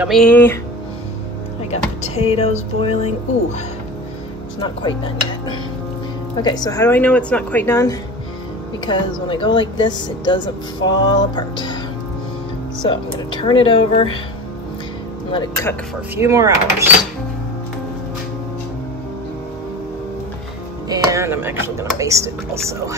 yummy. I got potatoes boiling. Ooh, it's not quite done yet. Okay, so how do I know it's not quite done? Because when I go like this, it doesn't fall apart. So I'm gonna turn it over and let it cook for a few more hours. And I'm actually gonna baste it also.